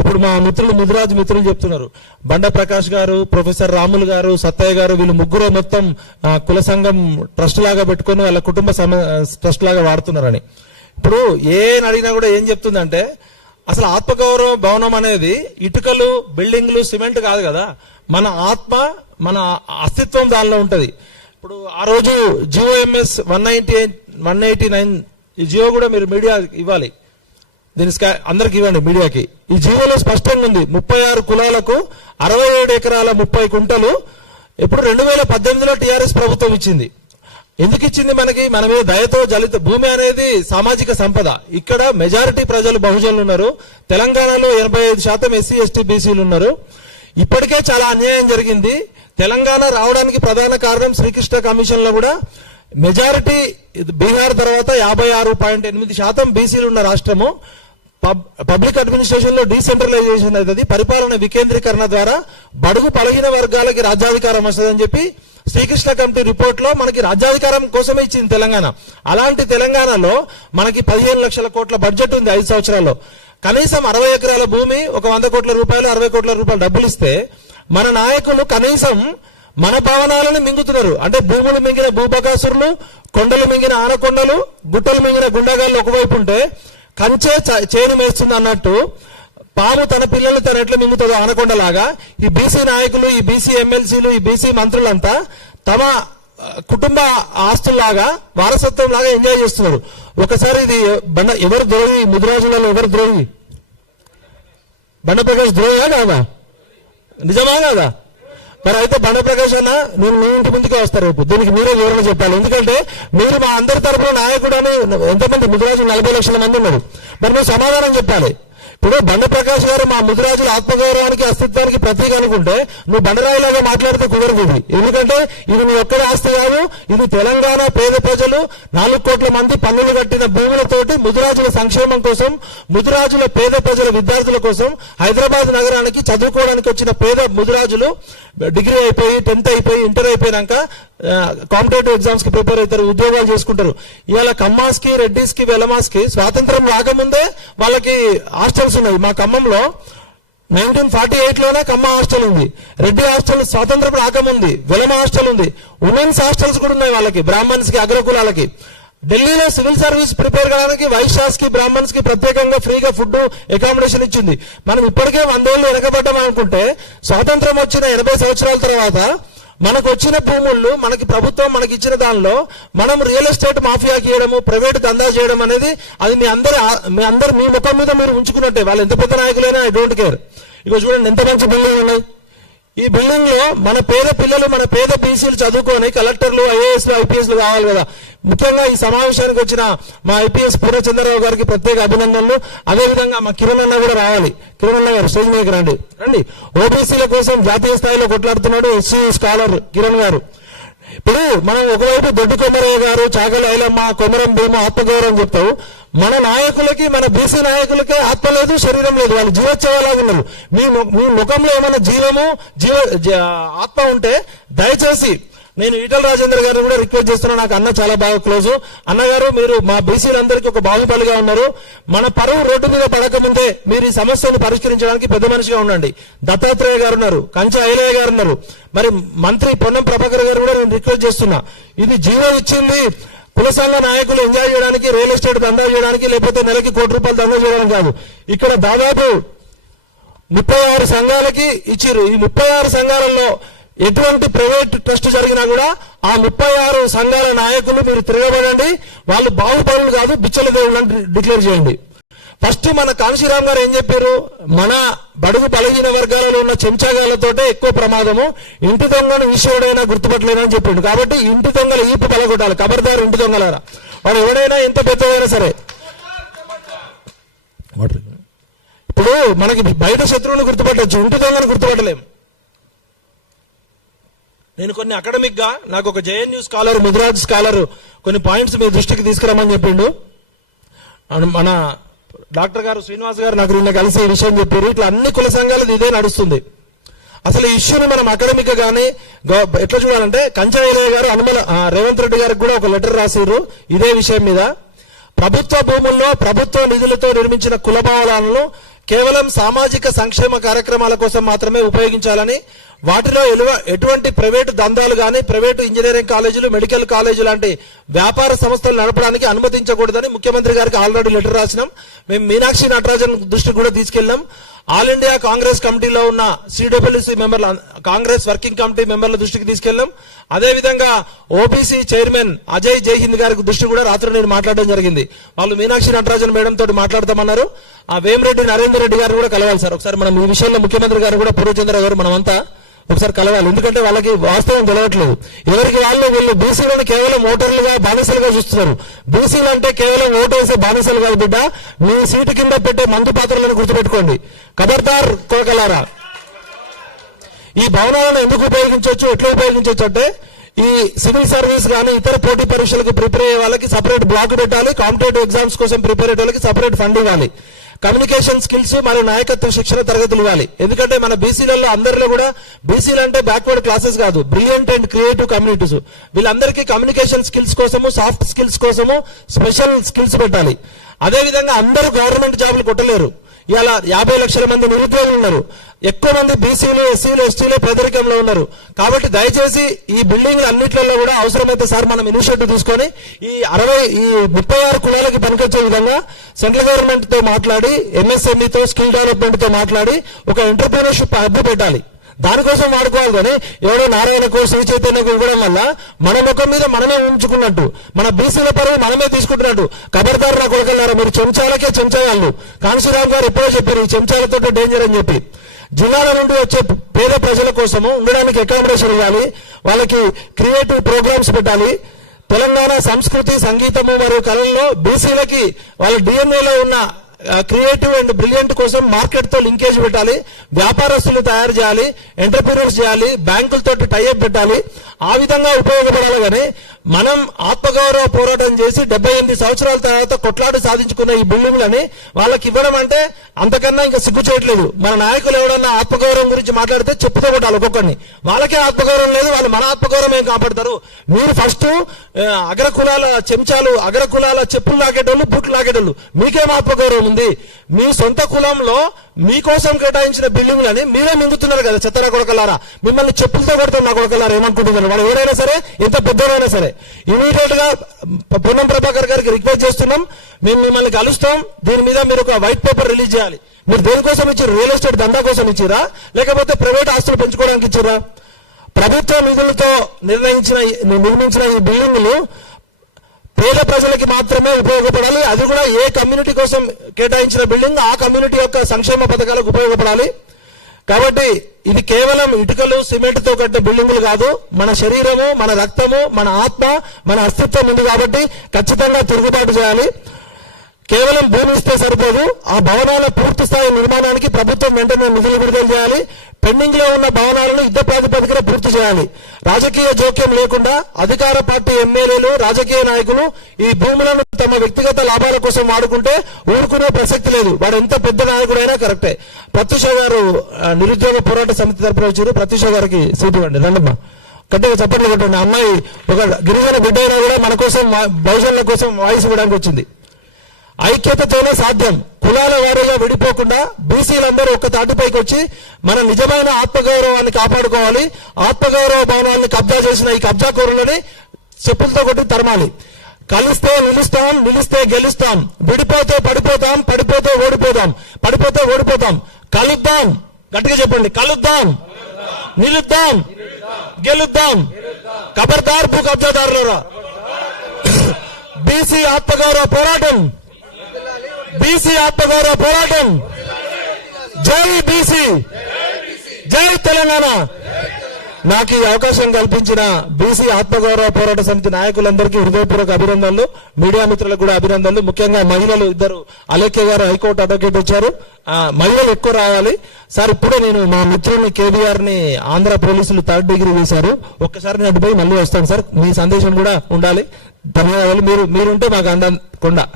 ఇప్పుడు మా మిత్రులు ముదిరాజు మిత్రులు చెప్తున్నారు, బండ ప్రకాష్ గారు, ప్రొఫెసర్ రాములు గారు, సత్తయ్య గారు, వీళ్ళు ముగ్గురు మొత్తం కుల సంఘం ట్రస్ట్ లాగా పెట్టుకుని వాళ్ళ కుటుంబ ట్రస్ట్ లాగా వాడుతున్నారని. ఇప్పుడు ఏం అడిగినా కూడా ఏం చెప్తుందంటే, అసలు ఆత్మగౌరవ భవనం అనేది ఇటుకలు, బిల్డింగ్లు, సిమెంట్ కాదు కదా, మన ఆత్మ, మన అస్తిత్వం దానిలో ఉంటది. ఇప్పుడు ఆ రోజు జిఓఎంఎస్ 189 ఈ జియో కూడా మీరు మీడియా ఇవ్వాలి, దీని అందరికి ఇవ్వండి మీడియాకి. ఈ జీవోలో స్పష్టంగా ఉంది, 36 కులాలకు 67 ఎకరాల 30 కుంటలు ఇప్పుడు 2018లో టీఆర్ఎస్ ప్రభుత్వం ఇచ్చింది. ఎందుకు ఇచ్చింది మనకి? మన మీద దయతో జలిత భూమి అనేది సామాజిక సంపద. ఇక్కడ మెజారిటీ ప్రజలు బహుజనులు ఉన్నారు. తెలంగాణలో 85% ఎస్సీ ఎస్టీ బీసీలు ఉన్నారు. ఇప్పటికే చాలా అన్యాయం జరిగింది. తెలంగాణ రావడానికి ప్రధాన కారణం శ్రీకృష్ణ కమిషన్ లో కూడా మెజారిటీ బీహార్ తర్వాత 56.8% బీసీలు ఉన్న రాష్ట్రము. పబ్లిక్ అడ్మినిస్ట్రేషన్ లో డీసెంట్రలైజేషన్ అవుతుంది, పరిపాలన వికేంద్రీకరణ ద్వారా బడుగు బలహీన వర్గాలకి రాజ్యాధికారం వస్తుందని చెప్పి శ్రీకృష్ణ కమిటీ రిపోర్ట్ లో మనకి రాజ్యాధికారం కోసమే ఇచ్చింది తెలంగాణ. అలాంటి తెలంగాణలో మనకి 15 లక్షల కోట్ల బడ్జెట్ ఉంది 5 సంవత్సరాల్లో. కనీసం 60 ఎకరాల భూమి, ఒక 100 కోట్ల రూపాయలు, 60 కోట్ల రూపాయలు డబ్బులు ఇస్తే మన నాయకులు కనీసం మన భవనాలను మింగుతున్నారు. అంటే భూములు మింగిన భూబకాసురులు, కొండలు మింగిన ఆనకొండలు, గుట్టలు మింగిన గుండగాళ్ళు ఒకవైపు ఉంటే, కంచే చేను మేస్తుంది అన్నట్టు పాము తన పిల్లల్ని తను ఎట్లా మింగుతుందో ఆనకొండలాగా ఈ బీసీ నాయకులు, ఈ బీసీ ఎమ్మెల్సీలు, ఈ బీసీ మంత్రులంతా తమ కుటుంబ ఆస్తుల్లాగా, వారసత్వం లాగా ఎంజాయ్ చేస్తున్నారు. ఒకసారి ఇది ఎవరు ద్రోహి? ముదిరాజులలో ఎవరు ద్రోహి? బండ ప్రకాష్ ద్రోహిగా కాదా? నిజమా కాదా? మరి అయితే బండ ప్రకాష్ అన్న, నేను మీ ఇంటి ముందుకే వస్తారు రేపు, దీనికి మీరే వివరణ చెప్పాలి. ఎందుకంటే మీరు మా అందరి తరఫున నాయకుడు అని ఎంతమంది ముదిరాజులు 40 లక్షల మంది ఉన్నారు. మరి మీరు సమాధానం చెప్పాలి. ఇప్పుడు బండ ప్రకాష్ గారు మా ముదిరాజుల ఆత్మగౌరవానికి, అస్తిత్వానికి ప్రతీక అనుకుంటే నువ్వు బండరాయిలాగా మాట్లాడితే కుదరదు ఇది. ఎందుకంటే ఇది నీ ఒక్కడి ఆస్తి కాదు, ఇది తెలంగాణ పేద ప్రజలు 4 కోట్ల మంది పన్నులు కట్టిన భూములతోటి ముదిరాజుల సంక్షేమం కోసం, ముదిరాజుల పేద ప్రజల విద్యార్థుల కోసం, హైదరాబాద్ నగరానికి చదువుకోవడానికి వచ్చిన పేద ముదిరాజులు డిగ్రీ అయిపోయి, 10th అయిపోయి, ఇంటర్ అయిపోయినాక కాంపిటేటివ్ ఎగ్జామ్స్ కి ప్రిపేర్ అవుతారు, ఉద్యోగాలు చేసుకుంటారు. ఇవాళ కమ్మాస్ కి, రెడ్డిస్ కి, వెలమాస్ కి స్వాతంత్రం రాకముందే వాళ్ళకి హాస్టల్స్ ఉన్నాయి. మా ఖమ్మంలో 1948లోనే కమ్మ హాస్టల్ ఉంది, రెడ్డి హాస్టల్ స్వాతంత్రం రాకముంది, వెలమ హాస్టల్ ఉంది, ఉమెన్స్ హాస్టల్స్ కూడా ఉన్నాయి వాళ్ళకి, బ్రాహ్మణ్స్ కి, అగ్రకులాలకి. ఢిల్లీలో సివిల్ సర్వీస్ ప్రిపేర్ కావడానికి వైశ్యాస్ కి, బ్రాహ్మణ్స్ కి ప్రత్యేకంగా ఫ్రీగా ఫుడ్, అకామిడేషన్ ఇచ్చింది. మనం ఇప్పటికే 100 ఏళ్ళు వెనకబడ్డాం అనుకుంటే, స్వాతంత్రం వచ్చిన 80 సంవత్సరాల తర్వాత మనకు వచ్చిన భూములు, మనకి ప్రభుత్వం మనకి ఇచ్చిన దానిలో మనం రియల్ ఎస్టేట్ మాఫియాకి ఇవ్వడము, ప్రైవేట్ దందా చేయడం అనేది అది మీ ముఖం మీద మీరు ఉంచుకున్నట్టే. వాళ్ళు ఎంత పెద్ద నాయకులైనా ఐ డోంట్ కేర్. ఇక చూడండి ఎంత మంచి బిల్డింగ్ ఉన్నాయి. ఈ బిల్డింగ్ లో మన పేద పిల్లలు, మన పేద బీసీలు చదువుకొని కలెక్టర్లు, ఐఏఎస్లు, ఐపీఎస్లు కావాలి కదా. ముఖ్యంగా ఈ సమావేశానికి వచ్చిన మా ఐపీఎస్ పూర్ణచంద్రరావు గారికి ప్రత్యేక అభినందనలు. అదేవిధంగా మా కిరణ్ అన్న కూడా రావాలి. కిరణ్ అన్న గారు స్టేజ్ మీదకి రండి. ఓబీసీల కోసం జాతీయ స్థాయిలో కొట్లాడుతున్నాడు ఎస్సీ స్కాలర్ కిరణ్ గారు. ఇప్పుడు మనం ఒకవైపు దొడ్డి కొమరయ్య గారు, చాగల ఐలమ్మ, కొమరం భీమ ఆత్మగౌరవం చెప్తావు. మన నాయకులకి, మన బీసీ నాయకులకే ఆత్మ లేదు, శరీరం లేదు, వాళ్ళు జీవోత్సవాలాగా ఉన్నారు. మీ ముఖంలో ఏమైనా ఆత్మ ఉంటే దయచేసి నేను ఈటల రాజేంద్ర గారిని కూడా రిక్వెస్ట్ చేస్తున్నా. నాకు అన్న చాలా బాగా క్లోజ్. అన్నగారు, మీరు మా బీసీలందరికీ ఒక బాహుబలిగా ఉన్నారు. మన పరువు రోడ్డు మీద పడకముందే మీరు ఈ సమస్యను పరిష్కరించడానికి పెద్ద మనిషిగా ఉండండి. దత్తాత్రేయ గారు ఉన్నారు, కంచె ఐలయ్య గారు ఉన్నారు, మరి మంత్రి పొన్నం ప్రభాకర్ గారు కూడా నేను రిక్వెస్ట్ చేస్తున్నా. ఇది జీవో ఇచ్చింది కుల సంఘ నాయకులు ఎంజాయ్ చేయడానికి, రియల్ ఎస్టేట్ దందా చేయడానికి, లేకపోతే నెలకి ₹1 కోటి దందా చేయడానికి కాదు. ఇక్కడ దాదాపు 36 సంఘాలకి ఇచ్చిర్రు. ఈ 36 సంఘాలలో ఎటువంటి ప్రైవేట్ ట్రస్ట్ జరిగినా కూడా ఆ 36 సంఘాల నాయకులు మీరు తిరగబడండి. వాళ్ళు బాహుబలులు కాదు, బిచ్చల దేవుళ్ళని డిక్లేర్ చేయండి. ఫస్ట్ మన కాంశీరామ్ గారు ఏం చెప్పారు? మన బడుగు బలహీన వర్గాలలో ఉన్న చెంచాగాలతోటే ఎక్కువ ప్రమాదము, ఇంటి దొంగను ఈశ్వరుడైనా గుర్తుపట్టలేనని చెప్పిండు. కాబట్టి ఇంటి దొంగల ఈపు పలగొట్టాలి. ఖబర్దారు ఇంటి దొంగలారా, వాడు ఎవడైనా ఎంత పెద్దదైనా సరే. ఇప్పుడు మనకి బయట శత్రువుని గుర్తుపట్టచ్చు, ఇంటి దొంగను గుర్తుపట్టలేము. నేను కొన్ని అకాడమిక్ గా, నాకు ఒక జేఎన్యూ స్కాలర్, ముదిరాజ్ స్కాలర్ కొన్ని పాయింట్స్ మీ దృష్టికి తీసుకురామని చెప్పిండు. మన డాక్టర్ గారు శ్రీనివాస్ గారు నాకు నిన్న కలిసి ఈ విషయం చెప్పారు. ఇట్లా అన్ని కుల సంఘాలు ఇదే నడుస్తుంది. అసలు ఈ ఇష్యూని మనం అకాడమిక్ గానీ ఎట్లా చూడాలంటే, కంచయ్య గారు రేవంత్ రెడ్డి గారికి కూడా ఒక లెటర్ రాసిర్రు ఇదే విషయం మీద. ప్రభుత్వ భూముల్లో ప్రభుత్వ నిధులతో నిర్మించిన కుల భవనాలను కేవలం సామాజిక సంక్షేమ కార్యక్రమాల కోసం మాత్రమే ఉపయోగించాలని, వాటిలో ఎటువంటి ప్రైవేటు దందాలు కానీ, ప్రైవేటు ఇంజనీరింగ్ కాలేజీలు, మెడికల్ కాలేజీలు లాంటి వ్యాపార సంస్థలు నడపడానికి అనుమతించకూడదని ముఖ్యమంత్రి గారికి ఆల్రెడీ లెటర్ రాసినాం. మేము మీనాక్షి నటరాజన్ దృష్టికి కూడా తీసుకెళ్ళాం. ఆల్ ఇండియా కాంగ్రెస్ కమిటీలో ఉన్న సిడబ్ల్యూసి మెంబర్ల, కాంగ్రెస్ వర్కింగ్ కమిటీ మెంబర్ల దృష్టికి తీసుకెళ్ళాం. అదేవిధంగా ఓబీసీ చైర్మన్ అజయ్ జైహింద్ గారికి దృష్టి కూడా రాత్రి నేను మాట్లాడడం జరిగింది. వాళ్ళు మీనాక్షి నటరాజన్ మేడం తోటి మాట్లాడతామన్నారు. ఆ వేమిరెడ్డి నరేందర్ రెడ్డి గారు కూడా కలవాలి సార్. ఒకసారి మనం ఈ విషయంలో ముఖ్యమంత్రి గారు కూడా పూర్వచంద్ర గారు మనమంతా ఒకసారి కలవాలి. ఎందుకంటే వాళ్ళకి వాస్తవం తెలియట్లేదు. ఎవరికి వాళ్ళు వీళ్ళు బీసీలను కేవలం ఓటర్లుగా, బానిసలుగా చూస్తున్నారు. బీసీలు అంటే కేవలం ఓటు వేసే బానిసలు కాదు బిడ్డ. మీ సీటు కింద పెట్టే మందు పాత్రలను గుర్తుపెట్టుకోండి. ఖబర్దార్ కొరకలారా. ఈ భవనాలను ఎందుకు ఉపయోగించవచ్చు, ఎట్లా ఉపయోగించవచ్చు అంటే, ఈ సివిల్ సర్వీస్ కానీ ఇతర పోటీ పరీక్షలకు ప్రిపేర్ అయ్యే వాళ్ళకి సపరేట్ బ్లాక్ పెట్టాలి. కాంపిటేటివ్ ఎగ్జామ్స్ కోసం ప్రిపేర్ అయ్యే వాళ్ళకి సపరేట్ ఫండ్ ఇవ్వాలి. కమ్యూనికేషన్ స్కిల్స్ మరియు నాయకత్వ శిక్షణ తరగతులు ఇవ్వాలి. ఎందుకంటే మన బీసీలలో అందరిలో కూడా బీసీలు అంటే బ్యాక్వర్డ్ క్లాసెస్ కాదు, బ్రిలియంట్ అండ్ క్రియేటివ్ కమ్యూనిటీస్. వీళ్ళందరికీ కమ్యూనికేషన్ స్కిల్స్ కోసము, సాఫ్ట్ స్కిల్స్ కోసము స్పెషల్ స్కిల్స్ పెట్టాలి. అదేవిధంగా అందరూ గవర్నమెంట్ జాబులు కొట్టలేరు. ఇలా 50 లక్షల మంది నిరుద్యోగులు ఉన్నారు. ఎక్కువ మంది బీసీలు, ఎస్సీలు, ఎస్టీలు పేదరికంలో ఉన్నారు. కాబట్టి దయచేసి ఈ బిల్డింగ్లు అన్నిట్లలో కూడా అవసరమైతే సార్ మనం ఇనిషియేటివ్ తీసుకొని ఈ 36 కులాలకి పనికొచ్చే విధంగా సెంట్రల్ గవర్నమెంట్ తో మాట్లాడి, ఎంఎస్ఎంఈతో, స్కిల్ డెవలప్మెంట్ తో మాట్లాడి ఒక ఎంటర్ప్రీనర్షిప్ హబ్ పెట్టాలి. దానికోసం వాడుకోవాలి. కానీ ఎవడో నారాయణకు, శ్రీ చైతన్యకు ఇవ్వడం వల్ల మన ముఖం మీద మనమే ఉంచుకున్నట్టు, మన బీసీల పరువు మనమే తీసుకుంటున్నట్టు. ఖబర్దార్ నా కొడుకున్నారా, మీరు చెంచాలకే చెంచాయాళ్ళు. కాంశీరామ్ గారు ఎప్పుడో చెప్పారు ఈ చెంచాలతో డేంజర్ అని చెప్పి. జిల్లాల నుండి వచ్చే పేద ప్రజల కోసము ఉండడానికి అకామిడేషన్ ఇవ్వాలి, వాళ్ళకి క్రియేటివ్ ప్రోగ్రామ్స్ పెట్టాలి. తెలంగాణ సంస్కృతి, సంగీతము మరియు కళల్లో బీసీలకి వాళ్ళ డిఎన్ఏలో ఉన్న క్రియేటివ్ అండ్ బ్రిలియంట్ కోసం మార్కెట్ తో లింకేజ్ పెట్టాలి. వ్యాపారస్తులు తయారు చేయాలి, ఎంటర్ప్రీనర్స్ చేయాలి, బ్యాంకులతో టైఅప్ పెట్టాలి. ఆ విధంగా ఉపయోగపడాలి. కానీ మనం ఆత్మగౌరవ పోరాటం చేసి 78 సంవత్సరాల తర్వాత కొట్లాడి సాధించుకున్న ఈ బిల్డింగ్లని వాళ్ళకి ఇవ్వడం అంటే అంతకన్నా ఇంకా సిగ్గు చేయట్లేదు. మన నాయకులు ఎవడన్నా ఆత్మగౌరవం గురించి మాట్లాడితే చెప్పుతో కొట్టాలి ఒక్కొక్కరిని. వాళ్ళకే ఆత్మగౌరవం లేదు, వాళ్ళు మన ఆత్మగౌరవం ఏం కాపాడతారు. మీరు ఫస్ట్ అగ్రకులాల చెంచాలు, అగ్రకులాల చెప్పులు లాగేటోళ్ళు, బూట్లు లాగేటోళ్ళు, మీకేం ఆత్మగౌరవం ఉంది? మీ సొంత కులంలో మీకోసం కేటాయించిన బిల్డింగ్లని మీరే మింగుతున్నారు కదా చెత్తరా కొడకలారా. మిమ్మల్ని చెప్పులతో కొడతాం నా కొడకలారా. ఏమనుకుంటున్నారు వాళ్ళు? ఎవరైనా సరే, ఎంత పెద్దవారైనా సరే. ఇమీడియట్ గా పొన్నం ప్రభాకర్ గారికి రిక్వెస్ట్ చేస్తున్నాం, మేము మిమ్మల్ని కలుస్తాం. దీని మీద మీరు ఒక వైట్ పేపర్ రిలీజ్ చేయాలి. మీరు దేనికోసం ఇచ్చారు? రియల్ ఎస్టేట్ దందా కోసం ఇచ్చిరా, లేకపోతే ప్రైవేట్ ఆస్తులు పెంచుకోవడానికి ఇచ్చిరా? ప్రభుత్వ నిధులతో నిర్మించిన ఈ బిల్డింగులు పేద ప్రజలకి మాత్రమే ఉపయోగపడాలి. అది కూడా ఏ కమ్యూనిటీ కోసం కేటాయించిన బిల్డింగ్ ఆ కమ్యూనిటీ యొక్క సంక్షేమ పథకాలకు ఉపయోగపడాలి. కాబట్టి ఇది కేవలం ఇటుకలు, సిమెంట్ తో కట్టే బిల్డింగులు కాదు. మన శరీరము, మన రక్తము, మన ఆత్మ, మన అస్తిత్వం ఉంది. కాబట్టి ఖచ్చితంగా తిరుగుబాటు చేయాలి. కేవలం భూమి ఇస్తే సరిపోదు. ఆ భవనాల పూర్తి స్థాయి నిర్మాణానికి ప్రభుత్వం వెంటనే నిధులు విడుదల చేయాలి. పెండింగ్ లో ఉన్న భవనాలను యుద్ధ ప్రాతిపదికన పూర్తి చేయాలి. రాజకీయ జోక్యం లేకుండా అధికార పార్టీ ఎమ్మెల్యేలు, రాజకీయ నాయకులు ఈ భూములను తమ వ్యక్తిగత లాభాల కోసం వాడుకుంటే ఊరుకునే ప్రసక్తి లేదు. వాడు ఎంత పెద్ద నాయకుడైనా కరెక్టే. ప్రత్యూష గారు నిరుద్యోగ పోరాట సమితి తరపున వచ్చారు. ప్రత్యూష గారికి సీటు ఇవ్వండి. రండమ్మా, గట్టిగా చప్పట్లు కొట్టండి. అమ్మాయి ఒక గిరిజన బిడ్డ అయినా కూడా మన కోసం, బహుజనుల కోసం వాయిస్ ఇవ్వడానికి వచ్చింది. ఐక్యతతోనే సాధ్యం. కులాల వారీగా విడిపోకుండా బీసీలందరూ ఒక్క తాటిపైకి వచ్చి మన నిజమైన ఆత్మగౌరవాన్ని కాపాడుకోవాలి. ఆత్మగౌరవ భవనాన్ని కబ్జా చేసిన ఈ కబ్జాకోరులని చెప్పులతో కొట్టి తరమాలి. కలిస్తే నిలుస్తాం, నిలిస్తే గెలుస్తాం. విడిపోతే పడిపోతాం, పడిపోతే ఓడిపోతాం, పడిపోతే ఓడిపోతాం. కలుద్దాం, గట్టిగా చెప్పండి, కలుద్దాం, నిలుద్దాం, గెలుద్దాం. ఖబర్దార్ భూ కబ్జాదారులరా. బీసీ ఆత్మగౌరవ పోరాటం, బీసీ ఆత్మగౌరవ పోరాటం. జై బీసీ, జై తెలంగాణ. నాకు ఈ అవకాశం కల్పించిన బీసీ ఆత్మగౌరవ పోరాట సమితి నాయకులందరికీ హృదయపూర్వక అభినందనలు. మీడియా మిత్రులకు కూడా అభినందనలు. ముఖ్యంగా మహిళలు ఇద్దరు, అలేఖ్య గారు హైకోర్టు అడ్వకేట్ వచ్చారు. మహిళలు ఎక్కువ రావాలి సార్. ఇప్పుడే నేను మా మిత్రుని కేబీఆర్ ని ఆంధ్ర పోలీసులు 3rd డిగ్రీ వేశారు. ఒక్కసారి నేను అటుపోయి మళ్ళీ వస్తాను సార్. మీ సందేశం కూడా ఉండాలి. ధన్యవాదాలు. మీరుంటే మాకు అందకుండా.